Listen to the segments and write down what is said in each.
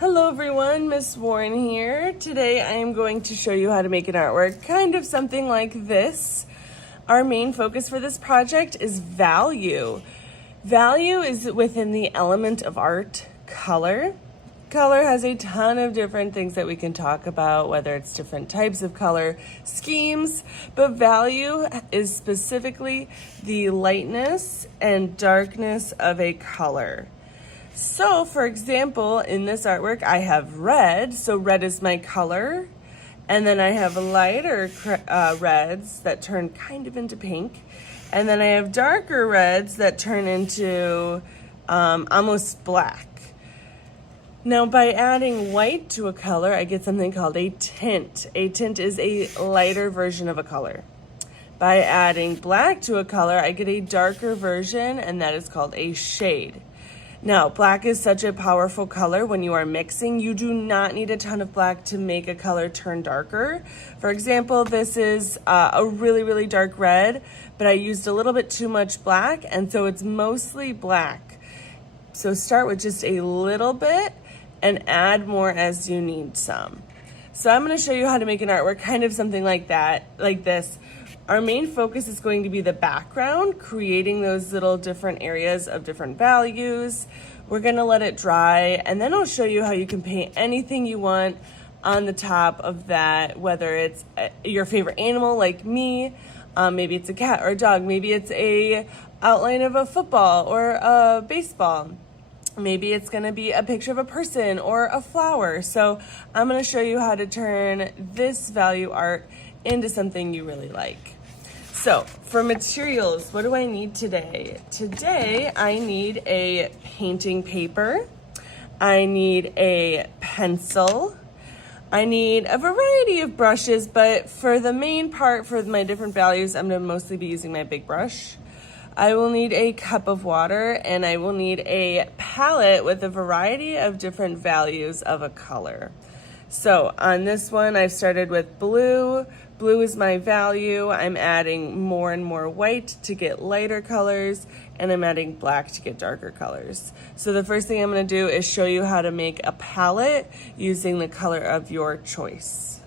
Hello everyone, Miss Warren here. Today I am going to show you how to make an artwork, kind of something like this. Our main focus for this project is value. Value is within the element of art, color. Color has a ton of different things that we can talk about, whether it's different types of color schemes, but value is specifically the lightness and darkness of a color. So, for example, in this artwork, I have red. So red is my color. And then I have lighter reds that turn kind of into pink. And then I have darker reds that turn into almost black. Now, by adding white to a color, I get something called a tint. A tint is a lighter version of a color. By adding black to a color, I get a darker version, and that is called a shade. Now, black is such a powerful color when you are mixing. You do not need a ton of black to make a color turn darker. For example, this is a really, really dark red, but I used a little bit too much black, and so it's mostly black. So start with just a little bit and add more as you need some. So I'm gonna show you how to make an artwork, kind of something like that, like this. Our main focus is going to be the background, creating those little different areas of different values. We're gonna let it dry, and then I'll show you how you can paint anything you want on the top of that, whether it's your favorite animal like me, maybe it's a cat or a dog, maybe it's a outline of a football or a baseball. Maybe it's gonna be a picture of a person or a flower. So I'm gonna show you how to turn this value art into something you really like. So for materials, what do I need today? Today I need a painting paper, I need a pencil, I need a variety of brushes, but for the main part, for my different values, I'm gonna mostly be using my big brush. I will need a cup of water, and I will need a palette with a variety of different values of a color. So on this one, I've started with blue. Blue is my value. I'm adding more and more white to get lighter colors, and I'm adding black to get darker colors. So the first thing I'm gonna do is show you how to make a palette using the color of your choice.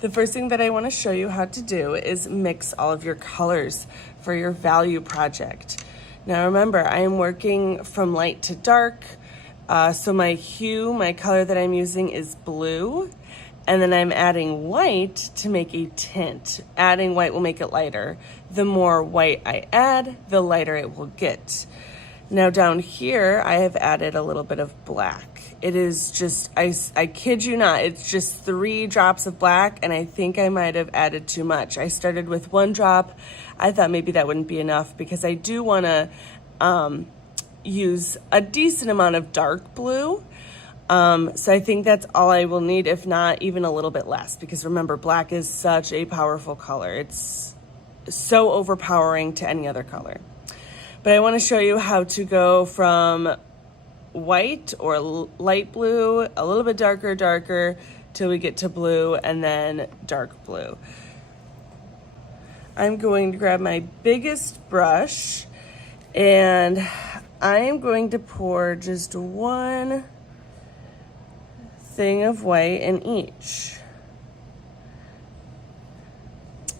The first thing that I wanna show you how to do is mix all of your colors for your value project. Now remember, I am working from light to dark. So my hue, my color that I'm using is blue, and then I'm adding white to make a tint. Adding white will make it lighter. The more white I add, the lighter it will get. Now down here, I have added a little bit of black. It is just, I kid you not, it's just 3 drops of black, and I think I might have added too much. I started with 1 drop. I thought maybe that wouldn't be enough because I do wanna use a decent amount of dark blue. So I think that's all I will need, if not even a little bit less, because remember, black is such a powerful color. It's so overpowering to any other color. But I want to show you how to go from white or light blue, a little bit darker, till we get to blue, and then dark blue. I'm going to grab my biggest brush, and I am going to pour just 1 thing of white in each.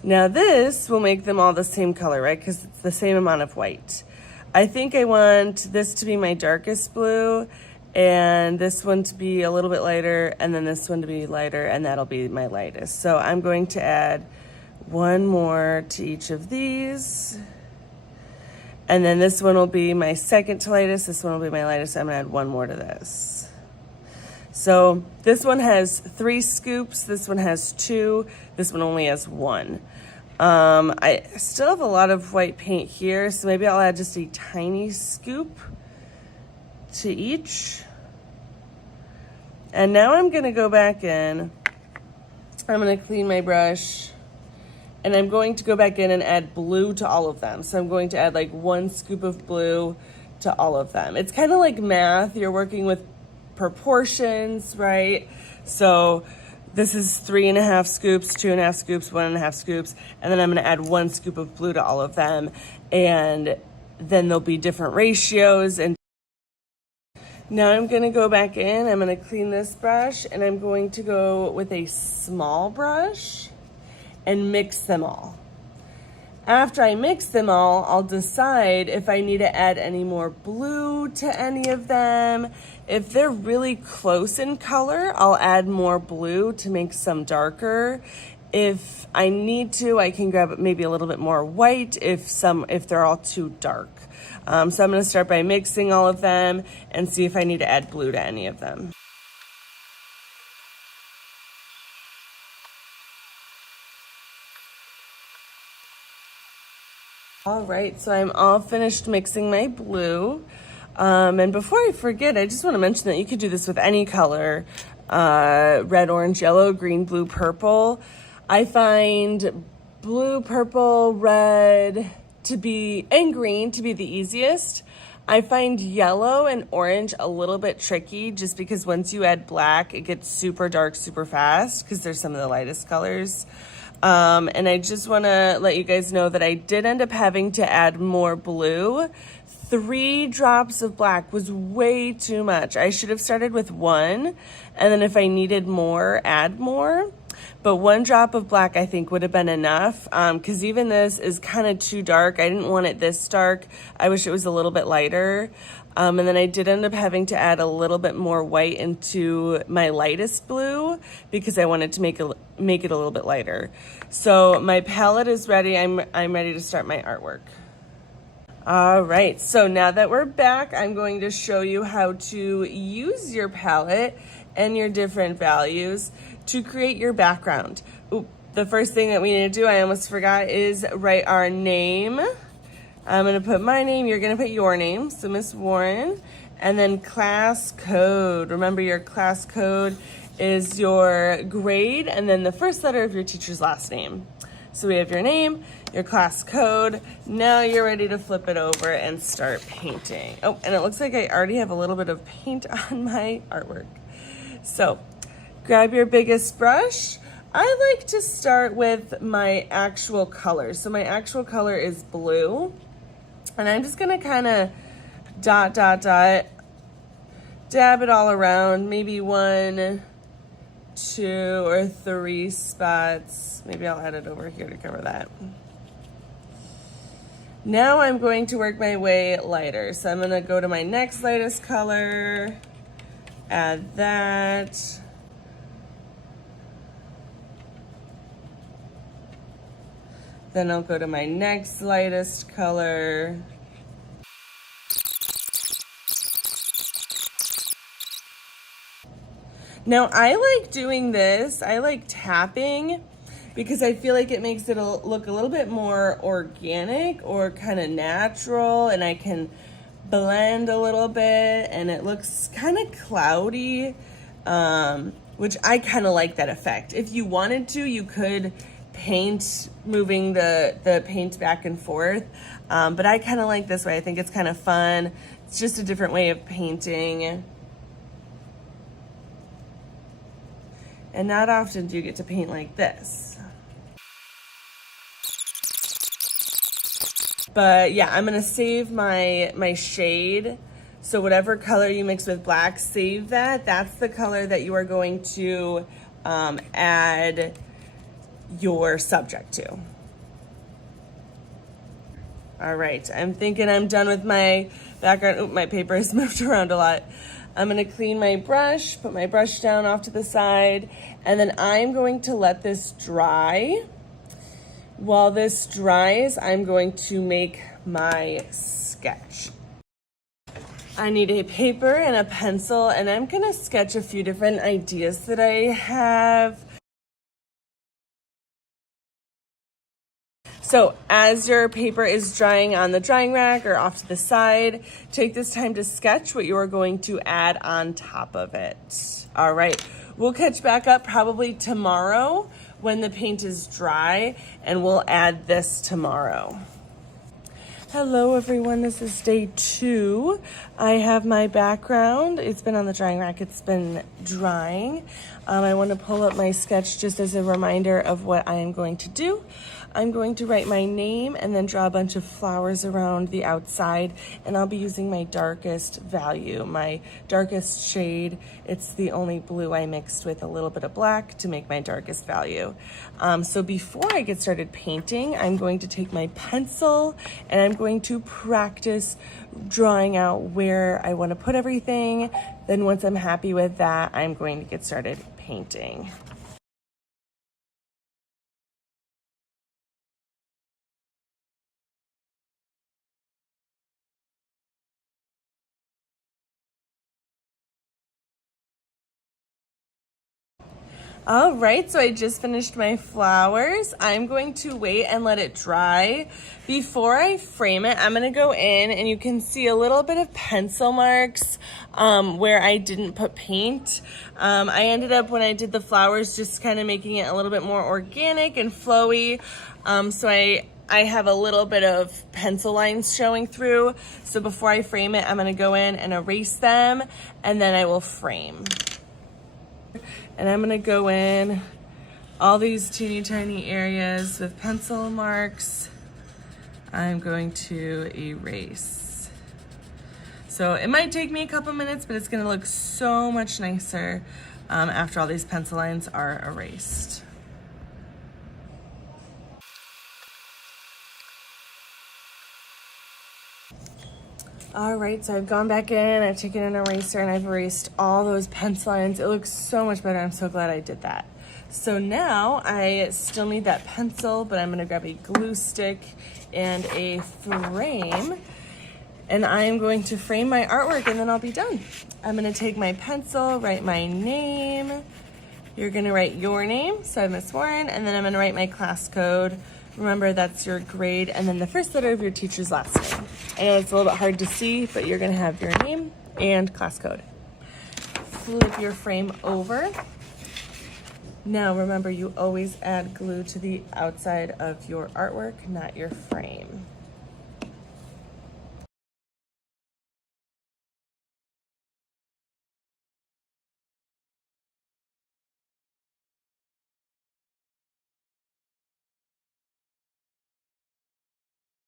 Now this will make them all the same color, right? Because it's the same amount of white. I think I want this to be my darkest blue, and this one to be a little bit lighter, and then this one to be lighter, and that'll be my lightest. So I'm going to add 1 more to each of these. And then this one will be my second to lightest, this one will be my lightest. I'm gonna add 1 more to this. So this one has 3 scoops, this one has 2, this one only has 1. I still have a lot of white paint here, so maybe I'll add just a tiny scoop to each. And now I'm gonna go back in, I'm gonna clean my brush, and I'm going to go back in and add blue to all of them. So I'm going to add like 1 scoop of blue to all of them. It's kind of like math, you're working with proportions, right? So this is 3.5 scoops, 2.5 scoops, 1.5 scoops, and then I'm gonna add 1 scoop of blue to all of them. And then there'll be different ratios and Now I'm gonna go back in, I'm gonna clean this brush, and I'm going to go with a small brush and mix them all. After I mix them all, I'll decide if I need to add any more blue to any of them. If they're really close in color, I'll add more blue to make some darker. If I need to, I can grab maybe a little bit more white if they're all too dark. So I'm gonna start by mixing all of them and see if I need to add blue to any of them. All right, so I'm all finished mixing my blue. And before I forget, I just want to mention that you could do this with any color, red, orange, yellow, green, blue, purple. I find blue, purple, red and green to be the easiest. I find yellow and orange a little bit tricky just because once you add black, it gets super dark super fast because they're some of the lightest colors. And I just want to let you guys know that I did end up having to add more blue. 3 drops of black was way too much. I should have started with 1, and then if I needed more, add more. But 1 drop of black I think would have been enough, because even this is kind of too dark. I didn't want it this dark. I wish it was a little bit lighter. And then I did end up having to add a little bit more white into my lightest blue because I wanted to make it a little bit lighter. So my palette is ready. I'm ready to start my artwork. All right, so now that we're back, I'm going to show you how to use your palette and your different values to create your background. Ooh, the first thing that we need to do, I almost forgot, is write our name. I'm gonna put my name, you're gonna put your name, so Miss Warren, and then class code. Remember, your class code is your grade and then the first letter of your teacher's last name. So we have your name, your class code. Now you're ready to flip it over and start painting. Oh, and it looks like I already have a little bit of paint on my artwork. So grab your biggest brush. I like to start with my actual color. So my actual color is blue. And I'm just gonna kind of dab it all around, maybe 1, 2, or 3 spots. Maybe I'll add it over here to cover that. Now I'm going to work my way lighter. So I'm gonna go to my next lightest color, add that. Then I'll go to my next lightest color. Now I like doing this, I like tapping because I feel like it makes it look a little bit more organic or kind of natural, and I can blend a little bit and it looks kind of cloudy, which I kind of like that effect. If you wanted to, you could paint, moving the paint back and forth, but I kind of like this way. I think it's kind of fun. It's just a different way of painting. And not often do you get to paint like this. But yeah, I'm gonna save my shade. So whatever color you mix with black, save that. That's the color that you are going to add your subject to. All right, I'm thinking I'm done with my background. Oh, my paper has moved around a lot. I'm gonna clean my brush, put my brush down off to the side, and then I'm going to let this dry. While this dries, I'm going to make my sketch. I need a paper and a pencil, and I'm gonna sketch a few different ideas that I have. So as your paper is drying on the drying rack or off to the side, take this time to sketch what you are going to add on top of it. All right, we'll catch back up probably tomorrow when the paint is dry, and we'll add this tomorrow. Hello everyone, this is day 2. I have my background. It's been on the drying rack, it's been drying. I want to pull up my sketch just as a reminder of what I am going to do. I'm going to write my name and then draw a bunch of flowers around the outside, and I'll be using my darkest value, my darkest shade. It's the only blue I mixed with a little bit of black to make my darkest value. So before I get started painting, I'm going to take my pencil and I'm going to practice drawing out where I want to put everything. Then once I'm happy with that, I'm going to get started painting. All right, so I just finished my flowers. I'm going to wait and let it dry. Before I frame it, I'm gonna go in and you can see a little bit of pencil marks where I didn't put paint. I ended up, when I did the flowers, just kind of making it a little bit more organic and flowy. So I have a little bit of pencil lines showing through. So before I frame it, I'm gonna go in and erase them, and then I will frame. And I'm gonna go in all these teeny tiny areas with pencil marks. I'm going to erase. So it might take me a couple minutes, but it's gonna look so much nicer after all these pencil lines are erased. All right, so I've gone back in, I've taken an eraser and I've erased all those pencil lines. It looks so much better. I'm so glad I did that. So now I still need that pencil, but I'm gonna grab a glue stick and a frame, and I'm going to frame my artwork and then I'll be done. I'm gonna take my pencil, write my name. You're gonna write your name, so I'm Miss Warren, and then I'm gonna write my class code. Remember, that's your grade, and then the first letter of your teacher's last name. I know it's a little bit hard to see, but you're gonna have your name and class code. Flip your frame over. Now remember, you always add glue to the outside of your artwork, not your frame.